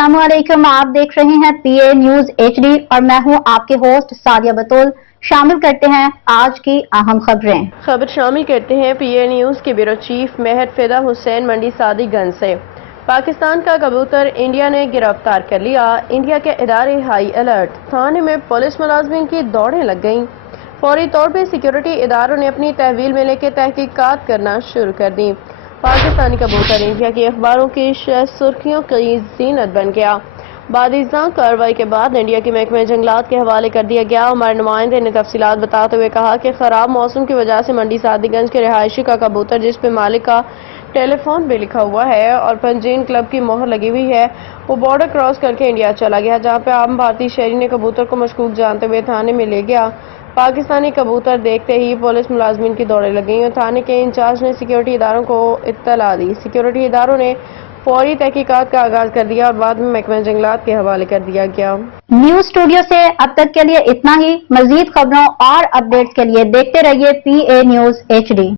अस्सलाम वालेकुम। आप देख रहे हैं पीए न्यूज एचडी और मैं हूं आपके होस्ट सादिया बतूल। शामिल करते हैं आज की अहम खबरें। खबर शामिल करते हैं पीए न्यूज के ब्यूरो चीफ मेहर फिदा हुसैन मंडी सादीगंज से। पाकिस्तान का कबूतर इंडिया ने गिरफ्तार कर लिया। इंडिया के इदारे हाई अलर्ट। थाने में पुलिस मुलाजमिन की दौड़ें लग गईं। फौरी तौर पर सिक्योरिटी इदारों ने अपनी तहवील में लेकर तहकीकात करना शुरू कर दी। पाकिस्तानी कबूतर इंडिया की अखबारों की सुर्खियों की जीनत बन गया। बादिज़ा कार्रवाई के बाद इंडिया के महकमे जंगलात के हवाले कर दिया गया। हमारे नुमाइंदे ने तफसीलात बताते हुए कहा कि खराब मौसम की वजह से मंडी सादीगंज के रिहायशी का कबूतर, जिस पे मालिक का टेलीफोन भी लिखा हुआ है और पंजीन क्लब की मोहर लगी हुई है, वो बॉर्डर क्रॉस करके इंडिया चला गया, जहाँ पे आम भारतीय शहरी ने कबूतर को मशकूक जानते हुए थाने में ले गया। पाकिस्तानी कबूतर देखते ही पुलिस मुलाजमिन की दौड़ें लग गईं और थाने के इंचार्ज ने सिक्योरिटी इदारों को इत्तला दी। सिक्योरिटी इदारों ने फौरी तहकीकात का आगाज कर दिया और बाद में महकमे जंगलात के हवाले कर दिया गया। न्यूज स्टूडियो से अब तक के लिए इतना ही। मजीद खबरों और अपडेट्स के लिए देखते रहिए पीए न्यूज एचडी।